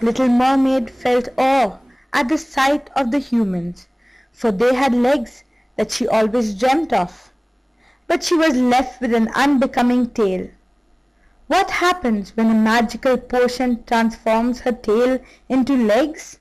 Little Mermaid felt awe at the sight of the humans, for they had legs that she always dreamt of. But she was left with an unbecoming tail. What happens when a magical potion transforms her tail into legs?